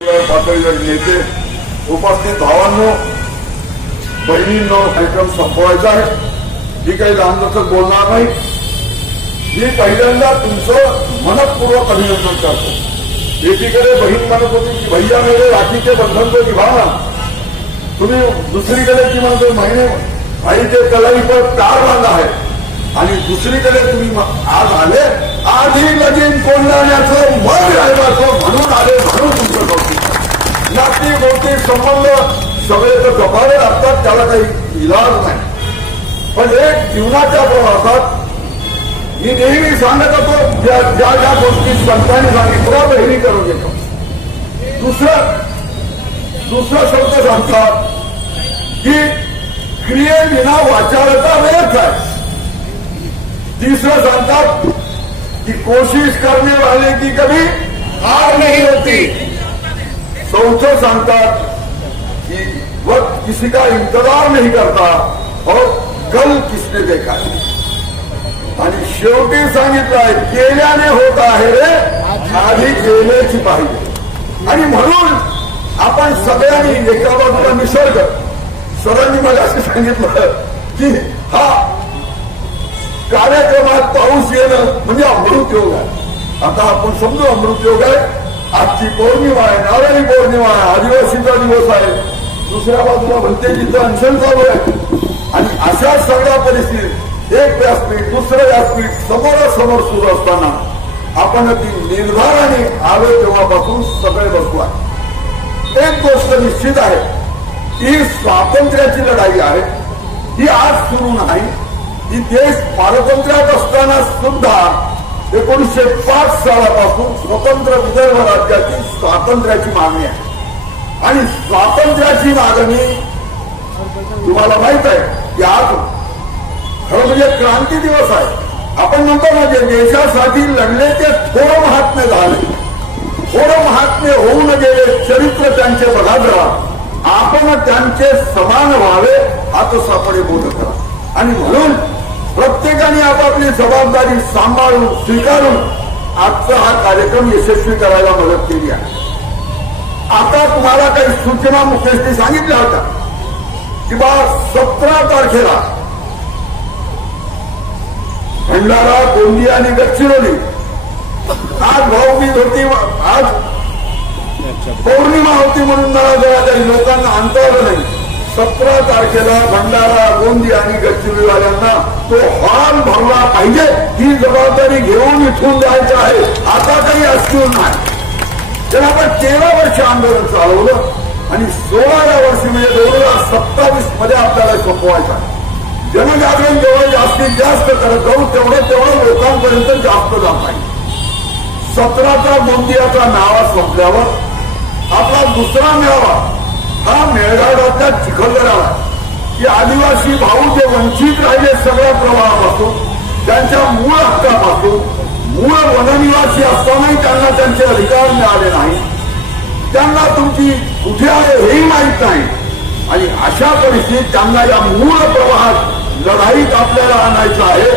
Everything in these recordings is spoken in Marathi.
पातळीवर नेते उपस्थित भावांनो, बहिणींनो, कार्यक्रम संपवायचा आहे. ही काही लांबलचक बोलणार नाही. मी पहिल्यांदा तुमचं मनपूर्वक अभिनंदन करतो. एकीकडे बहीण म्हणत होती की भैया मेरे राखी के बंधन को निभाना, तुम्ही दुसरीकडे की म्हणतो महीने भाई के कलाई पर प्यार बांधा है, आणि दुसरीकडे तुम्ही आज आले, आधी लगीन कोंडाण्याचं मन राहिवाचं म्हणून आले, म्हणून तुमचं कौतुक. नाती गोष्टी संबंध सगळे तर जपावे लागतात, त्याला काही इलाज नाही. पण एक जीवनाच्या प्रवासात मी नेहमी सांगत होतो, ज्या ज्या गोष्टी संतांनी सांगितल्या बहिणी करून घेतो. दुसरा शब्द सांगतात की क्रियेविना वाचारता व्यर्थ आहे. तीसरा सांगतात कि कोशिश करने वाले की कभी हार नहीं होती. चौथं सांगतात कि वक्त किसी का इंतजार नहीं करता और कल किसने देखा. आणि शेवटी सांगितलं आहे, केल्याने होत आहे रे, आधी केल्याची पाहिजे. आणि म्हणून आपण सगळ्यांनी एका बाजूला निसर्ग, सरांनी मला असं सांगितलं की हा कार्यक्रमात पाऊस येणं म्हणजे अमृत योग आहे. आता आपण समजू अमृत योग आहे. आजची पौर्णिमा आहे, नारळी पौर्णिमा आहे, आदिवासीचा दिवस आहे, दुसऱ्या बाजूला भंतेजीचं अनशन चालू आहे. आणि अशा सगळ्या परिस्थितीत एक व्यासपीठ दुसरं व्यासपीठ समोरासमोर सुरू असताना आपण ती निर्धाराने आलो तेव्हापासून सगळे बसलो आहे. एक गोष्ट निश्चित आहे, ही स्वातंत्र्याची लढाई आहे. ही आज सुरू नाही. ही देश पारतंत्र्यात असताना सुद्धा 1905 सालापासून स्वतंत्र विदर्भ राज्याची स्वातंत्र्याची मागणी आहे. आणि स्वातंत्र्याची मागणी तुम्हाला माहित आहे की आज खरं म्हणजे क्रांती दिवस आहे. आपण म्हणतो म्हणजे देशासाठी लढले ते थोडं महात्म्य झाले, थोडं महात्म्य होऊन गेले, चरित्र त्यांचे बघा जरा, आपण त्यांचे समान व्हावे हात सापडे बोध करा. आणि म्हणून प्रत्येकाने आपापली जबाबदारी सांभाळून स्वीकारून आजचा हा कार्यक्रम यशस्वी करायला मदत केली आहे. आता तुम्हाला काही सूचना मुख्यस्थी सांगितल्या होत्या की बा 17 तारखेला भंडारा, गोंदिया आणि गडचिरोली, आज भाऊबीज होती, आज पौर्णिमा होती म्हणून मला जरा काही लोकांना अंतवलं नाही. 17 तारखेला भंडारा, गोंदिया आणि गडचिरोलीवाल्यांना तो हॉल भरला पाहिजे, ही जबाबदारी घेऊन इथून जायचं आहे. आता काही अस्थिर नाही. त्याला आपण 13 वर्ष आंदोलन चालवलं आणि 16व्या वर्षी म्हणजे 2027 मध्ये आपल्याला संपवायचं आहे. जनजागरण जेवढं जास्तीत जास्त करत जाऊ तेवढं लोकांपर्यंत जास्त जात नाही. 17चा गोंदियाचा मेळावा संपल्यावर आपला दुसरा मेळावा हा मेळघाटातल्या चिखलदऱ्याला, की आदिवासी भाऊ जे वंचित राहिले सगळ्या प्रवाहापासून, त्यांच्या मूळ हक्कापासून, मूळ वननिवासी असतानाही त्यांना त्यांचे अधिकार मिळाले नाही, त्यांना तुमची कुठे आहे हेही माहीत नाही. आणि अशा परिस्थितीत त्यांना या मूळ प्रवाहात लढाईत आपल्याला आणायचं आहे.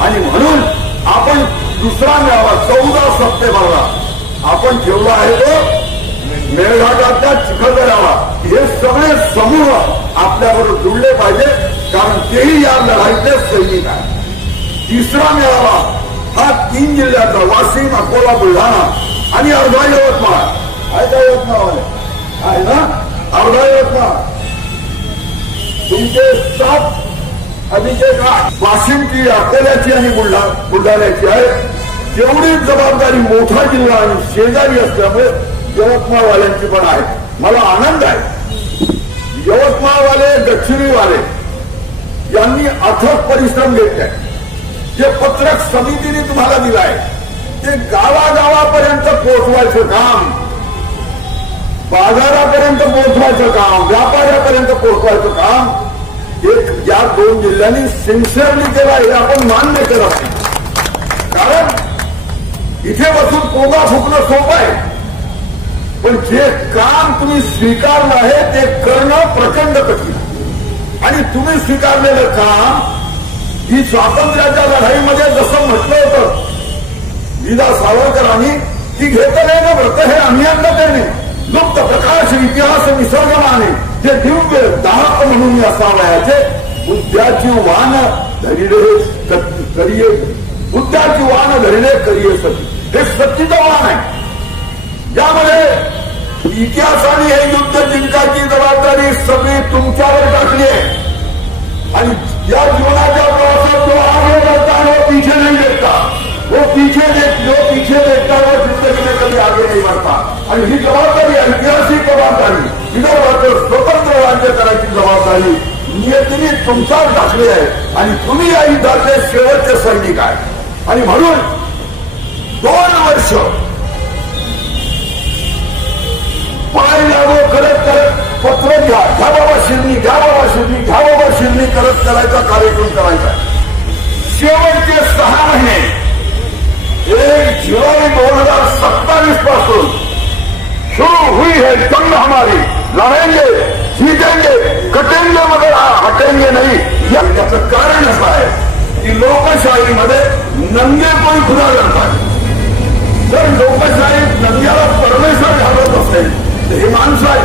आणि म्हणून आपण दुसरा मेळावा 14 सप्टेंबरला आपण ठेवला आहे तो मेळघाटातल्या चिखलदऱ्याला. हे सगळे समूह आपल्याबरोबर जुळले पाहिजे, कारण तेही या लढाईतले सैनिक आहेत. तिसरा मेळावा हा 3 जिल्ह्याचा, वाशिम, अकोला, बुलढाणा आणि अर्धा यवतमाळ आहे. का यवतमाळ आहे ना, अर्धा यवतमाळ. तुमचे 7 अधिक वाशिमची, अकोल्याची आणि बुलढाण्याची आहे. तेवढीच जबाबदारी मोठा जिल्हा आणि शेजारी असल्यामुळे यवतमाळवाल्यांची पण आहे. मला आनंद आहे, यवतमाळवाले, गडचिरोलीवाले यांनी अथक परिश्रम घेतले. जे पत्रक समितीने तुम्हाला दिलं आहे ते गावागावापर्यंत पोहोचवायचं काम, बाजारापर्यंत पोहोचवायचं काम, व्यापाऱ्यापर्यंत पोहोचवायचं काम एक या 2 जिल्ह्यांनी सिन्सिअरली केलं. हे आपण मान्य करत नाही, कारण इथे बसून पोगा फुकणं सोपं आहे, पण जे काम तुम्ही स्वीकारलं आहे ते करणं प्रचंड कठीण. आणि तुम्ही स्वीकारलेलं काम ही स्वातंत्र्याच्या लढाईमध्ये जसं म्हटलं होतं विदा सावरकरांनी की घेतले ना व्रत हे आम्ही आणलं त्याने, लोक असावयाचे बुद्ध्याची वाण धरिले करिये, बुद्ध्याची वाण धरिले करिये सती. हे सतीचं वाण आहे. यामध्ये इतिहासाने हे युद्ध जिंकायची जबाबदारी सगळी तुमच्यावर टाकली आहे. आणि या जीवनाच्या प्रवासात जो आगे बढ़ता है वो पीछे नहीं देखता, वो पीछे देखता है जिंदगी में कभी आगे नहीं बढ़ता. आणि ही जबाबदारी ऐतिहासिक जबाबदारी, विदर्भाचं स्वतंत्र राज्य करायची जबाबदारी नियतीने तुमच्यावर टाकली आहे. आणि तुम्ही या युद्धातले शेवटचे सैनिक आहे. आणि म्हणून 2 वर्ष पाय लागो करत पत्र घ्या, घ्या बाबा शिरणी, घ्या बाबा शिरणी, घ्या बाबा शिरणी करत करायचा कार्यक्रम करायचा. शेवटचे 6 महिने 1 जुलाई 2027 पासून शुरू हुई है जंग हमारी. लढेंगे, जीतेंगे, कटेंगे मगर हटेंगे नहीं. याचं कारण असं आहे की लोकशाहीमध्ये नंगे कोणी खुदा करतात. जर लोकशाहीत नंग्याला परमेश्वर घालत असेल तर हे माणसं आहे,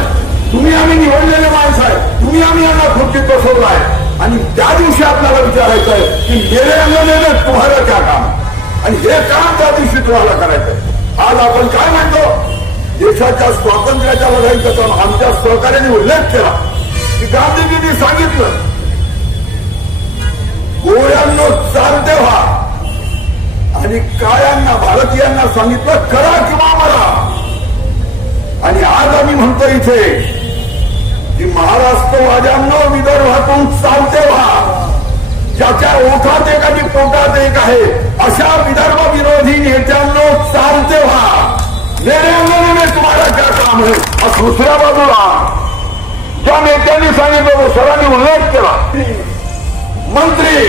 तुम्ही आम्ही निवडलेले माणसं आहे, तुम्ही आम्ही यांना खुर्चीत बसवलं आहे. आणि त्या दिवशी आपल्याला विचारायचं आहे की मेरे अंगने तुम्हाला क्या काम, आणि हे काम त्या दिवशी तुम्हाला करायचंय. आज आपण काय म्हणतो, देशाच्या स्वातंत्र्याच्या लढाईचा आमच्या सहकार्याने उल्लेख केला की गांधीजींनी सांगितलं गोऱ्यांनो चालते व्हा, आणि काळ्यांना भारतीयांना सांगितलं करा किंवा मरा. आणि आज आम्ही म्हणतो इथे की महाराष्ट्रवाद्यांनो विदर्भातून चालते व्हा. ज्याच्या ओठात एक आणि पोटात एक आहे अशा विदर्भ विरोधी नेत्यांनो चालते व्हा. मेरे अंगने में तुम्हाला क्या काम है. आज दुसऱ्या बाजूला ज्या नेत्यांनी सांगितलं तो सरांनी उल्लेख केला, मंत्री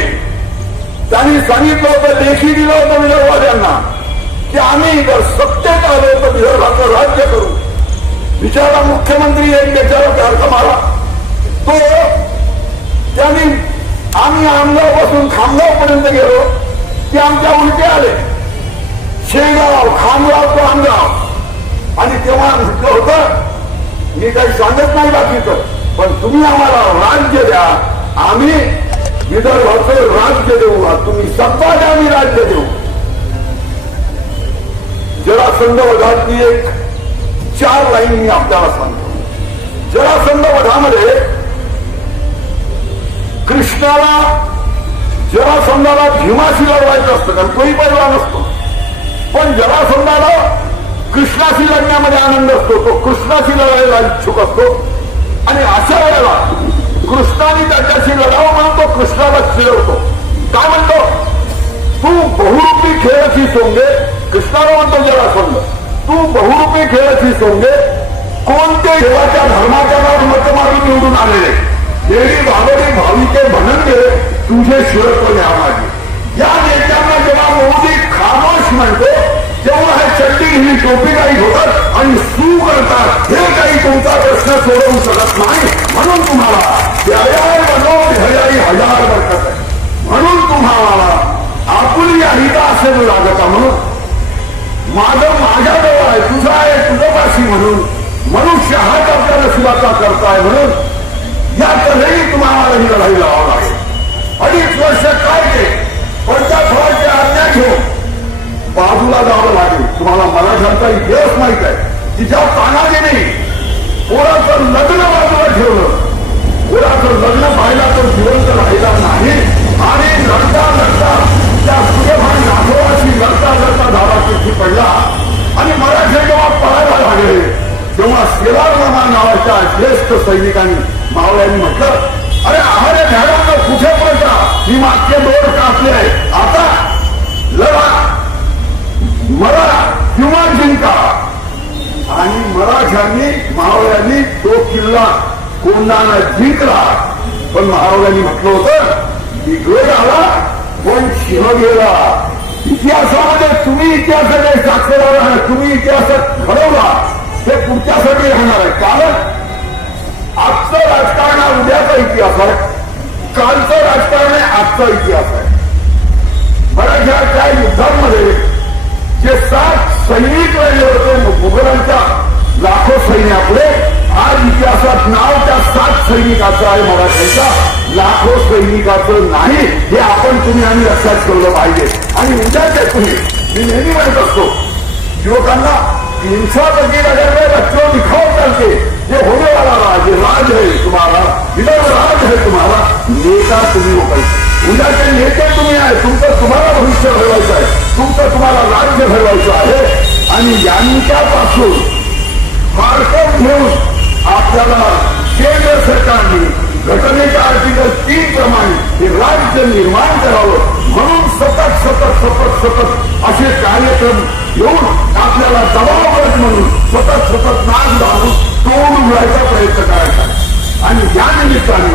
त्यांनी सांगितलं होतं, लेखी दिलं होतं विदर्भवाद्यांना की आम्ही जर सत्तेत आलो तर विदर्भाचं राज्य करू. बिचारा मुख्यमंत्री एक बेचारा सारखा मारा तो, त्यांनी आम्ही आमगावपासून खामगावपर्यंत गेलो की आमच्या उलटे आले. शेगाव, खामगाव तो आमगाव. आणि तेव्हा म्हटलं होतं, मी काही सांगत नाही बाकीचं, पण तुम्ही आम्हाला राज्य द्या, आम्ही विदर्भाचं राज्य देऊ, तुम्ही सत्ता द्या, आम्ही राज्य देऊ. जरासंध वधातली एक 4 लाईन मी आपल्याला सांगतो. जरासंध वधामध्ये कृष्णाला जरासंधाला भीमाशी लढवायचं असतं, कारण तोही पहिला नसतो. पण जरासंधाला कृष्णाशी लढण्यामध्ये आनंद असतो, तो कृष्णाशी लढायला इच्छुक असतो. आणि अशा वेळेला कृष्णाने त्याच्याशी लढावं म्हणून तो कृष्णाला चिडवतो. काय म्हणतो, तू बहुरूपी खेळाची सोंगे, कृष्णाला म्हणतो जरासंध, तू बहुरूपी खेळाची सोंगे कोणते देवाच्या धर्माच्या नावात मत मारून निवडून आलेले, देवी भावरी भाविके म्हणते तुझे शिरत्व न्या माझे. या नेत्यांना जेव्हा मोदी खामोश म्हणतो तेव्हा हे चड्डी ही टोपी काही होतात आणि सू करतात. हे काही तुमचा प्रश्न सोडवू शकत नाही. म्हणून तुम्हाला हजार बरकत आहे. म्हणून तुम्हाला आपुली हिता असेल लागत. म्हणून माझं माझ्याजवळ आहे, तुझं आहे तुझ्यापाशी. म्हणून मनुष्य हाच आपल्या नशिबाचा करताय. म्हणून या कधीही तुम्हाला ही लढाई लावावं लागेल. 2.5 वर्ष काय ते पंचायत आज्ञा घेऊन बाजूला जावं लागेल. तुम्हाला मराठ्यांचा इतिहास माहित आहे की ज्या तानाजीने पोराचं लग्न बाजूला ठेवलं, पोराचं लग्न पाहिला तर जिवंत राहिला नाही. आणि लढता लढता त्या सूर्यभान नागोबाशी लढता लढता धावा तिथी पडला. आणि मराठे जेव्हा पळायला लागले तेव्हा शेलार मामा नावाच्या ज्येष्ठ सैनिकांनी मावळ्यांनी म्हटलं, अरे आहारे ध्यानानं कुठे पडता, ही मागचे दोर कापले आहे, आता लढा, मरा किंवा जिंका. आणि मराठ्यांनी मावळ्यांनी तो किल्ला कोणाला जिंकला. पण मावळ्यांनी म्हटलं होतं विजय आला पण शिव गेला. इतिहासामध्ये तुम्ही इतिहासाचे साक्षीदार आहात, तुम्ही इतिहासात घडवला, हे पुढच्यासाठी राहणार आहे. कारण आजचं राजकारण हा उद्याचा इतिहास आहे, कालचं राजकारण आहे आजचा इतिहास आहे. मराठ्याच्या युद्धांमध्ये जे 7 सैनिक राहिले होते मुघलांच्या लाखो सैन्यापुढे, आज इतिहासात नाव त्या 7 सैनिकाचं आहे मराठ्यांचा, लाखो सैनिकाचं नाही, हे आपण तुम्ही आणि लक्षात ठेवलं पाहिजे. आणि उद्याचे तुम्ही, मी नेहमी म्हणत असतो युवकांना, इंसाफी अगर बच्चों दिखाओ करके ये होने वाला राज, राज है तुम्हारा, इधर राज है तुम्हारा, नेता तुम्ही हो पाहिजे. उद्याचे नेते तुम्ही आहे, तुमचं तुम्हाला भविष्य घडवायचं आहे, तुमचं तुम्हाला राज्य घडवायचं आहे. आणि यांच्यापासून फारकत घेऊन आपल्याला केंद्र सरकारने घटनेच्या आर्टिकल 3 प्रमाणे हे राज्य निर्माण करावं, म्हणून सतत सतत सतत सतत असे कार्यक्रम घेऊन आपल्याला दबावच म्हणून सतत सतत नाक दाबून तोड उघडायचा प्रयत्न करायचा. आणि या निमित्ताने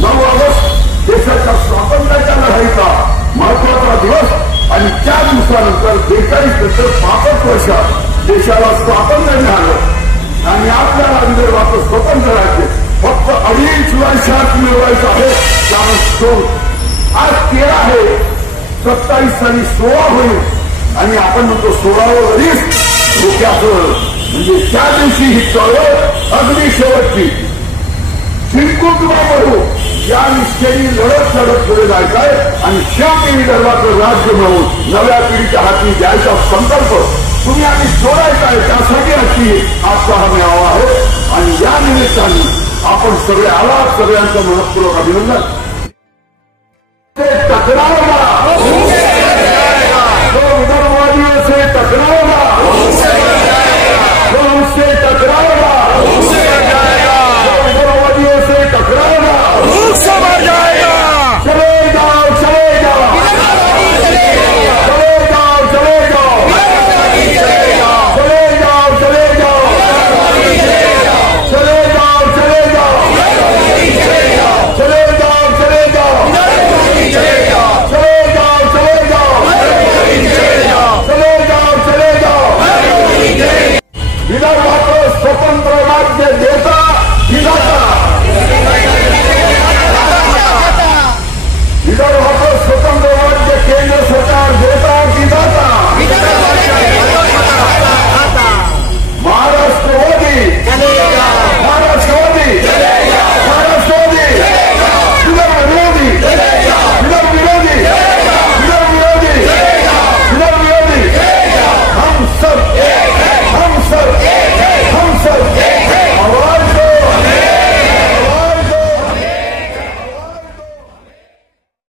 9 ऑगस्ट देशाच्या स्वातंत्र्याच्या लढाईचा महत्वाचा दिवस. आणि त्या दिवसानंतर 45 वर्षात देशाला स्वातंत्र्य मिळालं आणि आपल्याला विदर्भाचं स्वतंत्र राज्य फक्त 2.5 वर्षात मिळवायचं आहे. त्यामुळे आज 13 आहे, 27 आणि 16 होईल. आणि आपण म्हणतो 16वं वर्ष डोक्याचं, म्हणजे त्या दिवशी ही चळवळ अगदी शेवटची जिंकू किंवा मरू या निश्चयी लढत पुढे जायचं आहे. आणि शेवटी विदर्भाचं राज्य मिळवून नव्या पिढीच्या हाती द्यायचा संकल्प तुम्ही आम्ही सोडायचा आहे. त्यासाठी आजची आजचा हा मेळावा आहे. आणि या निमित्ताने आपण सगळे आलात, सगळ्यांचं मनपूर्वक अभिनंदन. ते तक्रार